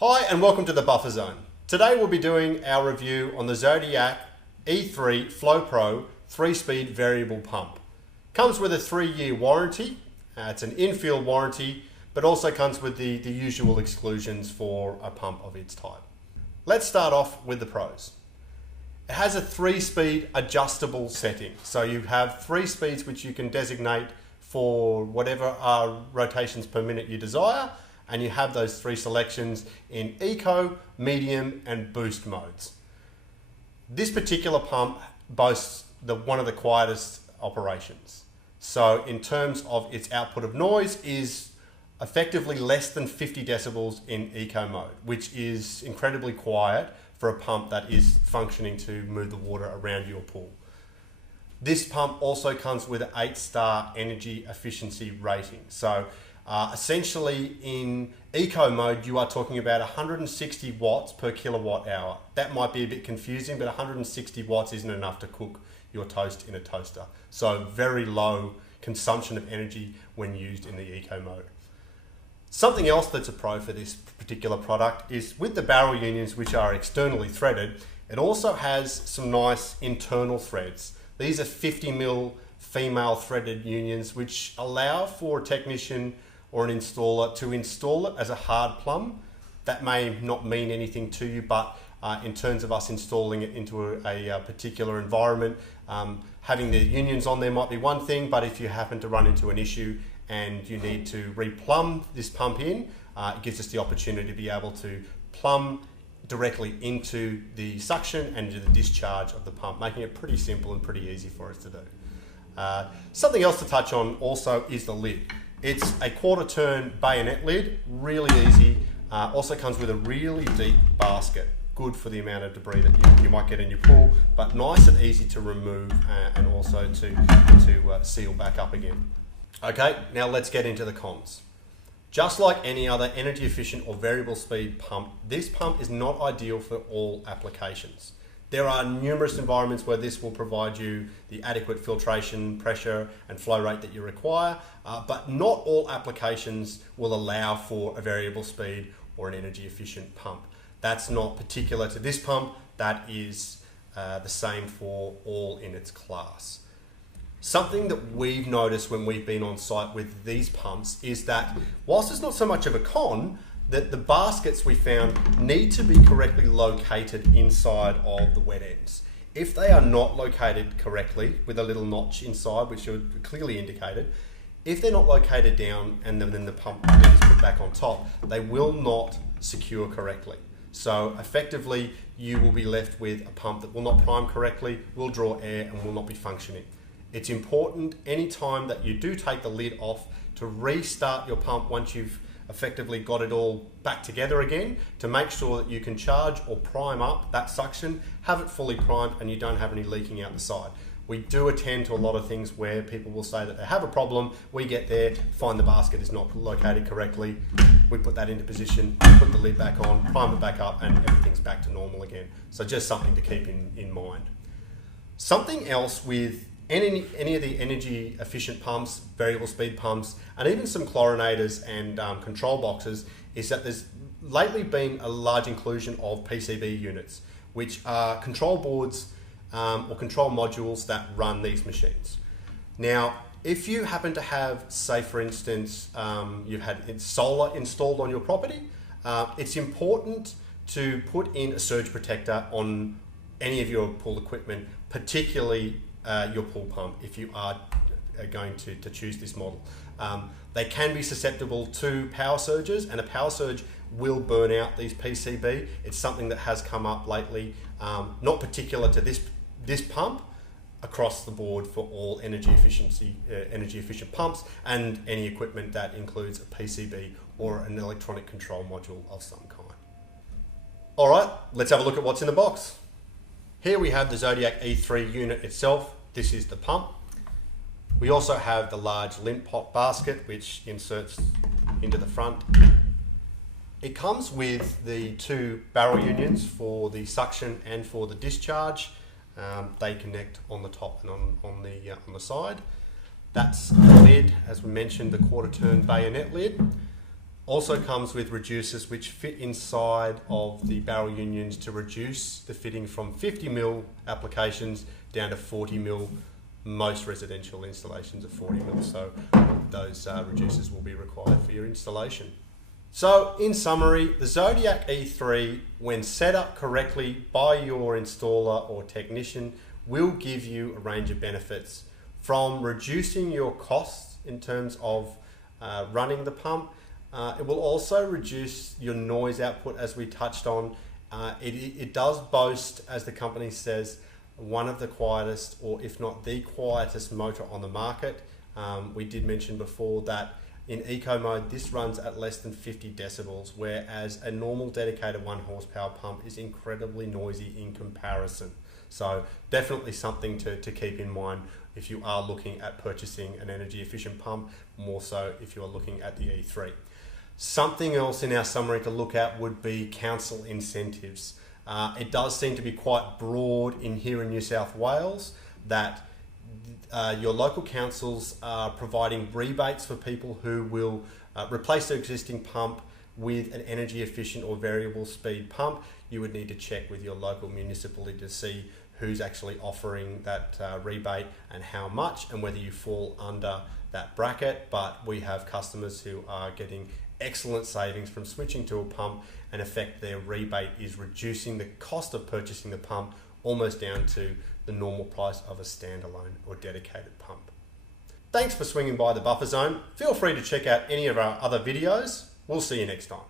Hi and welcome to the Buffer Zone. Today we'll be doing our review on the Zodiac E3 Flow Pro 3-speed variable pump. Comes with a 3-year warranty. It's an in-field warranty, but also comes with the usual exclusions for a pump of its type. Let's start off with the pros. It has a 3-speed adjustable setting. So you have 3 speeds which you can designate for whatever rotations per minute you desire. And you have those 3 selections in eco, medium, and boost modes. This particular pump boasts one of the quietest operations. So in terms of its output of noise is effectively less than 50 decibels in eco mode, which is incredibly quiet for a pump that is functioning to move the water around your pool. This pump also comes with an 8-star energy efficiency rating. So essentially in eco mode, you are talking about 160 watts per kilowatt hour. That might be a bit confusing, but 160 watts isn't enough to cook your toast in a toaster. So very low consumption of energy when used in the eco mode. Something else that's a pro for this particular product is with the barrel unions, which are externally threaded, it also has some nice internal threads. These are 50mm female threaded unions, which allow for a technician or an installer to install it as a hard plumb. That may not mean anything to you, but in terms of us installing it into a particular environment, having the unions on there might be one thing, but if you happen to run into an issue and you need to replumb this pump in, it gives us the opportunity to be able to plumb directly into the suction and into the discharge of the pump, making it pretty simple and pretty easy for us to do. Something else to touch on also is the lid. It's a 1/4 turn bayonet lid, really easy. Also comes with a really deep basket, good for the amount of debris that you might get in your pool, but nice and easy to remove and also to seal back up again. Okay, now let's get into the cons. Just like any other energy efficient or variable speed pump, this pump is not ideal for all applications. There are numerous environments where this will provide you the adequate filtration, pressure and flow rate that you require, but not all applications will allow for a variable speed or an energy efficient pump. That's not particular to this pump, that is the same for all in its class. Something that we've noticed when we've been on site with these pumps is that whilst it's not so much of a con, that the baskets we found need to be correctly located inside of the wet ends. If they are not located correctly with a little notch inside, which are clearly indicated, if they're not located down and then the pump is put back on top, they will not secure correctly. So effectively, you will be left with a pump that will not prime correctly, will draw air and will not be functioning. It's important anytime that you do take the lid off to restart your pump once you've effectively got it all back together again, to make sure that you can charge or prime up that suction, have it fully primed and you don't have any leaking out the side. We do attend to a lot of things where people will say that they have a problem, we get there, find the basket is not located correctly, we put that into position, put the lid back on, prime it back up and everything's back to normal again. So just something to keep in mind. Something else with any of the energy efficient pumps, variable speed pumps, and even some chlorinators and control boxes is that there's lately been a large inclusion of PCB units, which are control boards or control modules that run these machines. Now, if you happen to have, say for instance, you've had solar installed on your property, it's important to put in a surge protector on any of your pool equipment, particularly your pool pump, if you are going to choose this model. They can be susceptible to power surges, and a power surge will burn out these PCB. It's something that has come up lately, not particular to this pump, across the board for all energy efficient pumps and any equipment that includes a PCB or an electronic control module of some kind. All right, let's have a look at what's in the box. Here we have the Zodiac E3 unit itself. This is the pump. We also have the large lint pot basket, which inserts into the front. It comes with the 2 barrel unions for the suction and for the discharge. They connect on the top and on the side. That's the lid, as we mentioned, the 1/4 turn bayonet lid. Also comes with reducers which fit inside of the barrel unions to reduce the fitting from 50mm applications down to 40mm. Most residential installations are 40mm, so those reducers will be required for your installation. So in summary, the Zodiac E3, when set up correctly by your installer or technician, will give you a range of benefits, from reducing your costs in terms of running the pump. It will also reduce your noise output, as we touched on. It does boast, as the company says, one of the quietest, or if not the quietest motor on the market. We did mention before that in eco mode, this runs at less than 50 decibels, whereas a normal dedicated 1 horsepower pump is incredibly noisy in comparison. So definitely something to keep in mind if you are looking at purchasing an energy efficient pump, more so if you are looking at the E3. Something else in our summary to look at would be council incentives. It does seem to be quite broad in here in New South Wales that your local councils are providing rebates for people who will replace their existing pump with an energy efficient or variable speed pump. You would need to check with your local municipality to see who's actually offering that rebate and how much, and whether you fall under that bracket. But we have customers who are getting excellent savings from switching to a pump, and in effect their rebate is reducing the cost of purchasing the pump almost down to the normal price of a standalone or dedicated pump. Thanks for swinging by the Buffer Zone. Feel free to check out any of our other videos. We'll see you next time.